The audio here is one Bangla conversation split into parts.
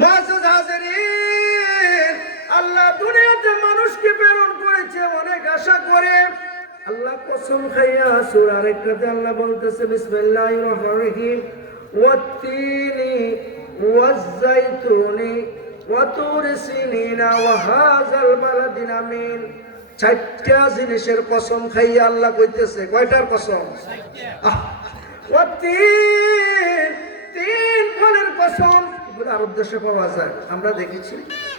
মুআজ্জাজ হাজিরিন, আল্লাহ দুনিয়াতে মানুষকে প্রেরণ করেছে অনেক আশা করে। আল্লাহ কসম খাইয়া সূরা আরেকটাতে আল্লাহ বলতেছে বিসমিল্লাহির রহমানির রহিম ওয়াত-তিনি ওয়াজ-যাইতুনি ওয়া তুরি সিনিনা ওয়া হাযাল বালাদিল আমিন। চারটা জিনিসের কসম খাইয়া আল্লাহ কইতেছে। কয়টার কসম? ওয়াত-তিন, তিন ফলের কসম। এগুলো আরব দেশে পাওয়া যায়, আমরা দেখেছি,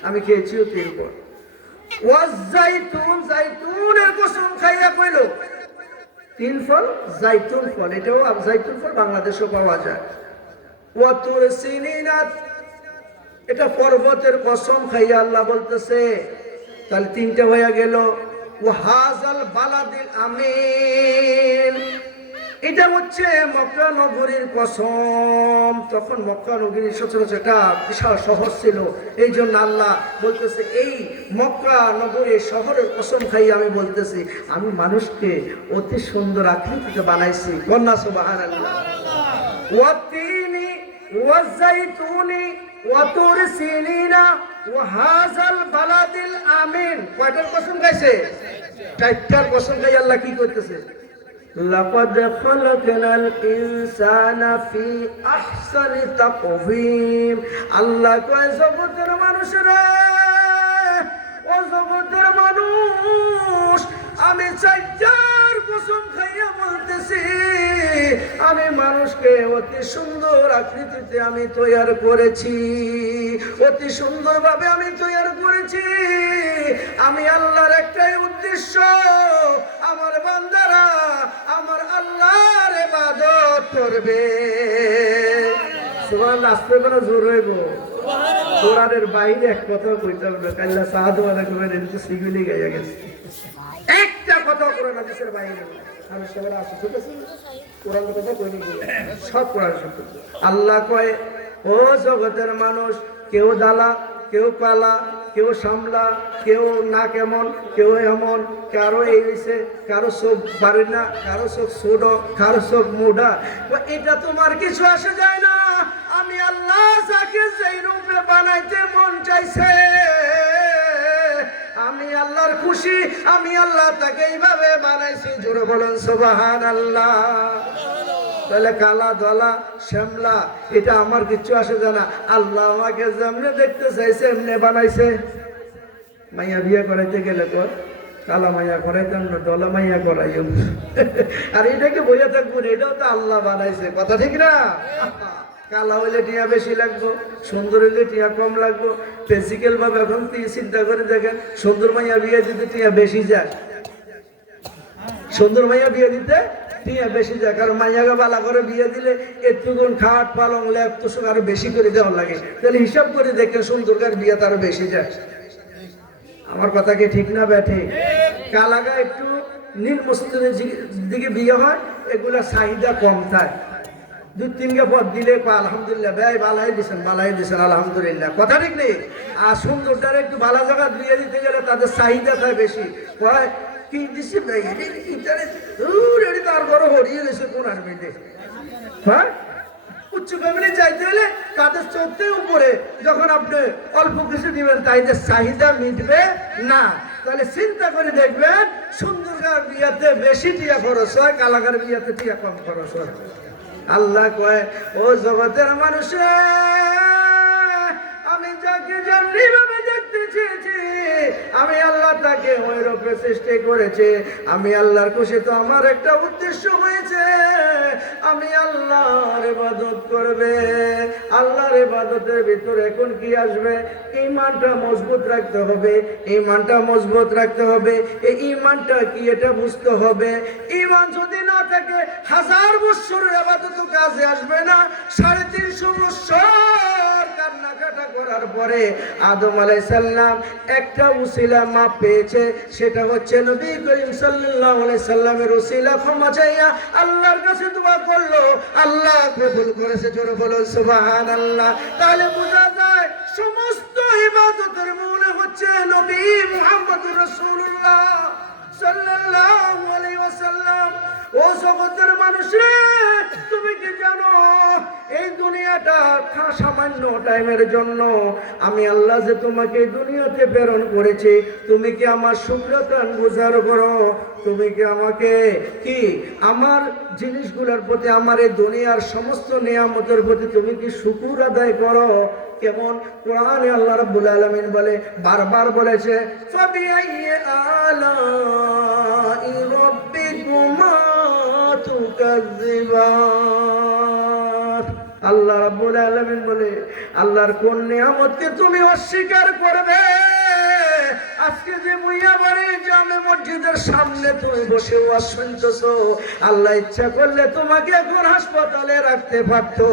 আমি খেয়েছিও তিন ফল। ওয়াজ-যাইতুন, যাইতুনের কসম খাইয়া কইল তিন ফল, যাইতুন ফল, এটাও যাইতুন ফল বাংলাদেশে পাওয়া যায়। ওয়া তুরি সিনিনা, এটা পর্বতের কসম খাইয়া আল্লাহ বলতেছে। তাহলে তিনটা হয়ে গেল। ওয়া হাযাল বালাদিল আমিন, এটা হচ্ছে মক্কা নগরীর কসম। তখন মক্কা নগরী সচরাচর একটা বিশাল শহর ছিল, এই জন্য আল্লাহ বলতেছে এই মক্কা নগরীর শহরের কসম খাই আমি বলতেছি আমি মানুষকে অতি সুন্দর আকৃতিতে বানাইছি। কন্যা সুবহানাল্লাহ। ওয়াত-তিনি ওয়াজ-যাইতুনি ওয়া তুরি সিনিনা ওয়া হাযাল বালাদিল আমিন। কয়টার কসম খাইছে? চারটার কসম খাই আল্লাহ কি করতেছে? লাকাদ খালাকনাল ইনসানা ফি আহসানি তাকওয়িম। আল্লাহ কয় জগতের মানুষেরা, ও জগতের মানুষ, আমি চারটার কসম খাইয়া বলতেছি আমি মানুষকে অতি সুন্দর আকৃতিতে আমি তৈয়ার করেছি, অতি সুন্দরভাবে আমি তৈয়ার করেছি। আমি আল্লাহর একটাই উদ্দেশ্য, আমার বান্দারা আমার আল্লাহর ইবাদত করবে। সুবহানাল্লাহ। আসতে কোনো জোর হইব। কোরআনের বাইরে এক কথা কইতে হবে, কাল্লা সাহায্য করবেন, এটা সিগুলি গাইয়া গেছে। একটা কথা কোরআন হাদিসের বাইরে আমি সবাই আসি, ঠিক আছে? কোরআন কথা কইনি, সব কোরআন সত্য। আল্লাহ কয় ও জগতের মানুষ, কেউ দালা, কেউ পালা, কেউ সামলা, কেউ না কেমন, কেউ এমন, কারো এই হয়েছে, কারো চোখ বাড়ে না, কারো চোখ ছোট, কারো চোখ মোটা, এটা তোমার কিছু আসে যায় না। আমি আল্লাহ যাকে যেই রূপে বানাইতে মন চাইছে, আমি আল্লাহর খুশি, আমি আল্লাহ তাকে এইভাবে বানাইছি। জোরে বলেন সুবহানাল্লাহ। তাহলে কালা ধলা শ্যামলা এটা আমার কিচ্ছু আসে জানা। আল্লাহ আমাকে যেমনে দেখতে চাইছে এমনি বানাইছে। মাইয়া বিয়ে করাইতে গেলে তো কালা মাইয়া করাইতাম না, ধলা মাইয়া করাই। আর এটাকে বইয়া থাকবো, এটাও তো আল্লাহ বানাইছে, কথা ঠিক না? কালা হইলে টিয়া বেশি লাগবো, সুন্দর হইলে টিয়া কম লাগবো। ফিজিক্যাল ভাবে এখন চিন্তা করে দেখেন, সুন্দর মাইয়া বিয়ে দিতে টিয়া বেশি যায়, সুন্দর মাইয়া বিয়ে দিতে টিয়া বেশি যায়। কারণ মাইয়াকে বালা করে বিয়ে দিলে একটুকুন খাট পালং ল্যাপ তো আরো বেশি করে দেওয়া লাগে। তাহলে হিসাব করে দেখেন সুন্দরকার বিয়ে তারও বেশি যায়। আমার কথা কি ঠিক না ব্যাঠে? কালাগা একটু নীল মস্তিনের দিকে বিয়ে হয়, এগুলা চাহিদা কম থাকে। দুই তিনটা পদ দিলে আলহামদুলিল্লাহ, ব্যয় বালাই দিচ্ছেন আলহামদুলিল্লাহ, কথা ঠিক নেই? আর সুন্দরটার একটু ভালো জায়গা বিয়ে দিতে গেলে তাদের চাহিদা থাকে বেশি। কয় কি দিচ্ছে তার বড় হরিয়ে গেছে কোন আর মেয়েদের। হ্যাঁ, উচ্চ ফ্যামিলি চাইতে হলে তাদের চোখতে উপরে যখন আপনি অল্প কিছু দিবেন তাইদের চাহিদা মিটবে না। তাহলে চিন্তা করে দেখবেন সুন্দরকার বিয়াতে বেশি টিয়া খরচ হয়, কালাকার বিয়াতে টিয়া কম খরচ হয়। আল্লাহ কয় ও জগতের মানুষে, আমি যাকে যেমনি ভাবে দেখতে চেয়েছি আমি আল্লাহ তাকে ওই রূপে সৃষ্টি করেছে। আমি আল্লাহর খুশি তো আমার একটা উদ্দেশ্য হয়েছে, আমি আল্লাহর ইবাদত করবে। আল্লাহর ইবাদতের ভিতরে এখন কি আসবে? ঈমানটা মজবুত রাখতে হবে, ঈমানটা মজবুত রাখতে হবে। এই ঈমানটা কি এটা বুঝতে হবে। ঈমান যদি না থাকে 1000 বছরের ইবাদত কাজে আসবে না। 350 বছর কান্নাকাটা করার পরে আদম আলাইহিস সালাম একটা উসিলা মাপ পেয়েছে, সেটা হচ্ছে নবী করিম সাল্লাল্লাহু আলাইহি সাল্লামের উসিলা ক্ষমা চাইয়া আল্লাহর কাছে দোয়া করলো, আল্লাহ কবুল করেছে। জোরে বলো সুবহানাল্লাহ। তাহলে বোঝা যায় সমস্ত ইবাদতের মূল হচ্ছে নবী মুহাম্মদুর রাসূলুল্লাহ সাল্লাল্লাহু আলাইহি ওয়াসাল্লাম, ও জগতের মানুষ রে, তুমি কি জানো এই দুনিয়াটা সামান্য টাইমের জন্য। আমি আল্লাহ যে তোমাকে এই দুনিয়াতে প্রেরণ করেছি, তুমি কি আমার শুকরিয়া গুজার করো? তুমি কি আমাকে কি আমার জিনিসগুলোর প্রতি, আমার এই দুনিয়ার সমস্ত নিয়ামতের প্রতি তুমি কি শুকর আদায় করো? কেমন কোরআনে আল্লাহ রাব্বুল আলামিন বলে, বারবার বলেছে, ফাবিআইয়ি আলাই রাব্বিকুমা তুকাজ্জিবান। আল্লাহ রাব্বুল আলামিন বলে, আল্লাহর কোন নিয়ামতকে তুমি অস্বীকার করবে? আজকে যে মুইয়াবাড়ি জামে মসজিদের সামনে তুমি বসে ওয়াজ শুনতেছো, আল্লাহ ইচ্ছা করলে তোমাকে এখন হাসপাতালে রাখতে পারতো,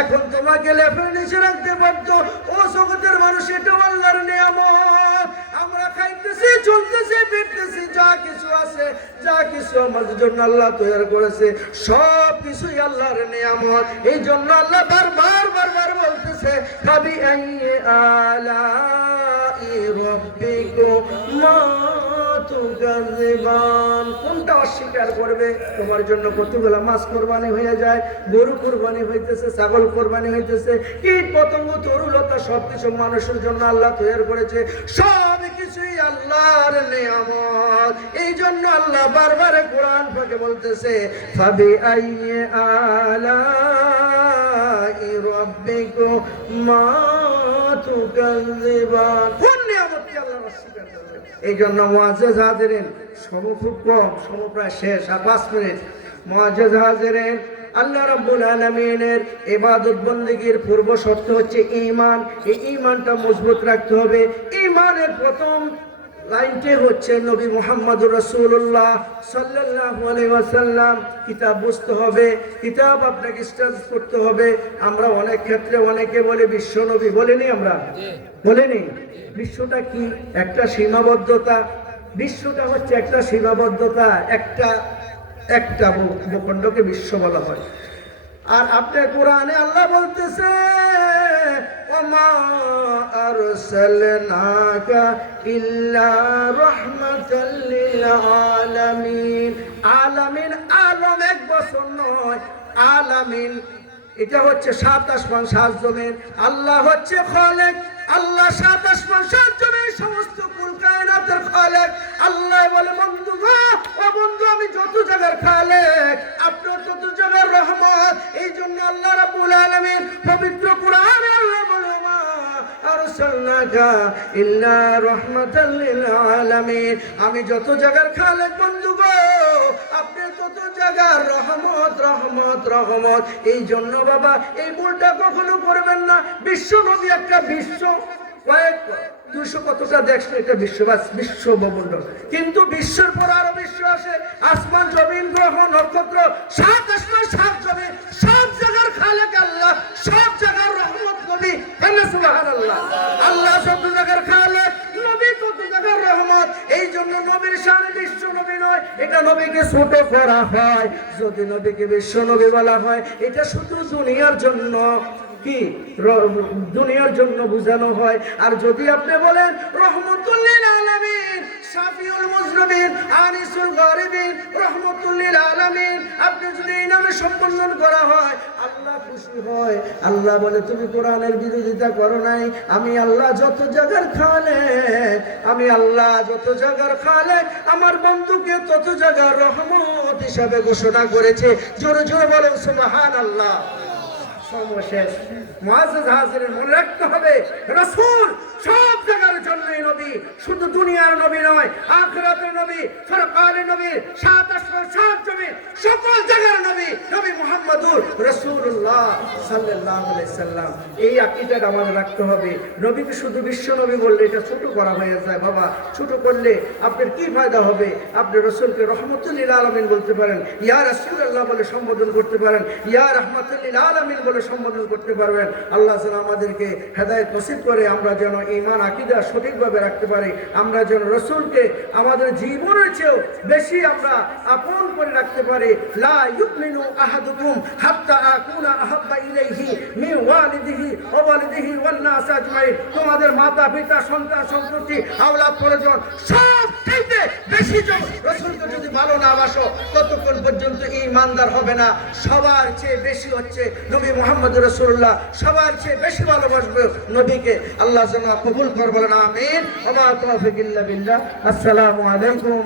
এখন তোমাকে লেফের নিচে রাখতে পারতো। ও জগতের মানুষ, এটাও আল্লাহর নিয়ামত। আমরা খাইতেছি, চলতেছি, ফিরতেছি, যা কিছু আছে, যা কিছু আমাদের জন্য আল্লাহ তৈরি করেছে, সব কিছুই আল্লাহর নিয়ামত। এই জন্য আল্লাহ বারবার বারবার বলতেছে, ফাবিআইয়ি আলাই রাব্বিকুমা তুকাজ্জিবান। কোনটা অস্বীকার করবে? তোমার জন্য কতগুলো মাছ কোরবানি হয়ে যায়, গরু কোরবানি হইতেছে, ছাগল কোরবানি হইতেছে, কীট পতঙ্গ তরুলতা সবকিছু মানুষের জন্য আল্লাহ তৈরি করেছে, সব কিছুই আল্লাহর নিয়ামত। এই জন্য আল্লাহ বারবার কোরআন পাকে বলতেছে, ফাবিআইয়ি আলাই রাব্বিকুমা তুকাজ্জিবান। কোন নিয়ামতকে আল্লাহ অস্বীকার করবে? এই জন্য মুআজ্জাজ হাজিরিন, সময় খুব কম, সময় প্রায় শেষ, আর 5 মিনিট। মুআজ্জাজ হাজিরিন, আল্লাহ রাব্বুল আলামিনের ইবাদত বন্দেগীর পূর্ব শর্ত হচ্ছে ঈমান। এই ঈমানটা মজবুত রাখতে হবে। ঈমানের প্রথম লাইনটি হচ্ছে নবী মুহাম্মদুর রাসূলুল্লাহ সাল্লাল্লাহু আলাইহি ওয়াসাল্লাম। কিতাব বুঝতে হবে, কিতাব আপনাকে স্টাডি করতে হবে। আমরা অনেক ক্ষেত্রে অনেকে বলে বিশ্ব নবী, বলিনি আমরা? বলিনি? বিশ্বটা কি? একটা সীমাবদ্ধতা। বিশ্বটা হচ্ছে একটা সীমাবদ্ধতা, একটা ভূখণ্ডকে বিশ্ব বলা হয়। আর আপনি কোরআনে আল্লাহ বলতেছে, ওমা আরসালনাকা ইল্লা রাহমাতাল লিল আলামিন। আলামিন, আলম এক বছর নয়, আলামিন এটা হচ্ছে 7 আসমান 7 জমিন। আল্লাহ হচ্ছে খালেক, আল্লাহ 7 আসমান 7 জমিন সমস্ত কুল কায়নাতের খালেক। আল্লাহ বলে, বন্ধু গো, ও বন্ধু, আমি যত জায়গার খালেক, আপনার তত জায়গার রহমত। এই জন্য আল্লাহ রাব্বুল আলামিন পবিত্র কোরআনে আল্লাহ বলে, মা আরসালনাকা ইল্লা রাহমাতাল লিল আলামিন। আমি যত জায়গার খালেক বন্ধু গো, আপনি তত জায়গার রহমত, রহমত, রহমত। এই জন্য বাবা, এই ভুলটা কখনো করবেন না। বিশ্ব নবী একটা বিশ্ব, কয়েক 200 কতটা দেখছেন, এটা বিশ্ব ভূমণ্ডল, কিন্তু বিশ্বের পর আরো বিশ্ব আসে, আসমান, জমিন, গ্রহ, নক্ষত্র, 7 আসমান 7 জমিন, সব জায়গার খালেক আল্লাহ, সব জায়গার রহমত নবী। সুবহানাল্লাহ। আল্লাহ সব জায়গার খালেক, নবী তত জায়গার রহমত। এই জন্য নবীর শানে বিশ্ব নবী নয়, এটা নবীকে ছোট করা হয়। যদি নবীকে বিশ্ব নবী বলা হয়, এটা শুধু দুনিয়ার জন্য, কি দুনিয়ার জন্য বোঝানো হয়। আর যদি আপনি বলেন রহমতুল লিল আলামিন, শাফিউল মুজনিবিন, আনিসুল গারিবিন, রহমতুল লিল আলামিন, আপনি যদি এই নামে সম্বোধন করা হয়, আল্লাহ খুশি হয়। আল্লাহ বলে, তুমি কোরআনের বিরোধিতা করো নাই। আমি আল্লাহ যত জায়গার খালেক, আমি আল্লাহ যত জায়গার খালেক, আমার বন্ধুকে তত জায়গার রহমত হিসাবে ঘোষণা করেছে। জোরে জোরে বলেন সুবহানাল্লাহ। শেষ। মুআজ্জাজ হাজিরিন, মনে রাখতে হবে, রাসূল সব জায়গার জন্যই নবী, শুধু দুনিয়ার নবী নয়, আখিরাতের নবী, ফরকানের নবী, 7 আসমান 7 জমিন, সকল জায়গার নবী, নবী মুহাম্মদুর রাসূলুল্লাহ সাল্লাল্লাহু আলাইহি সাল্লাম। এই আকীদাটা আমাদের রাখতে হবে। নবীকে শুধু বিশ্ব নবী বললে এটা ছোট করা হয়ে যায় বাবা। ছোট করলে আপনার কি ফায়দা হবে? আপনি রাসূলকে রহমতুল লিল আলামিন বলতে পারেন, ইয়া রাসূলুল্লাহ বলে সম্বোধন করতে পারেন, ইয়া রাহমাতুল লিল আলামিন বলে সম্বোধন করতে পারবেন। আল্লাহ যেন আমাদেরকে হেদায়েত নসিব করে, আমরা যেন ঈমান আকীদা সঠিকভাবে রাখতে পারি, আমরা যেন রসুলকে আমাদের জীবনের চেয়েও বেশি আমরা আপন করে রাখতে পারি। লা ইউমিনু আহাদুকুম হাত্তা আকুনা আহাব্বা ইলাইহি মিন ওয়ালিদিহি ওয়া ওয়ালিদিহি ওয়ান নাস আজমাইন। তোমাদের মাতা পিতা সন্তান সন্ততি আওলাদ পরিজন সব চাইতে বেশি জন রসুলকে যদি ভালো না বাসো ততক্ষণ পর্যন্ত ঈমানদার হবে না। সবার চেয়ে বেশি হচ্ছে নবী মুহাম্মদ রাসূলুল্লাহ, সবার চেয়ে বেশি ভালোবাসবে নবীকে। আল্লাহ যেন কবুল করে, বলেন আমিন। ওয়া মা তাওফীক ইল্লা বিল্লাহ। আসসালামু আলাইকুম।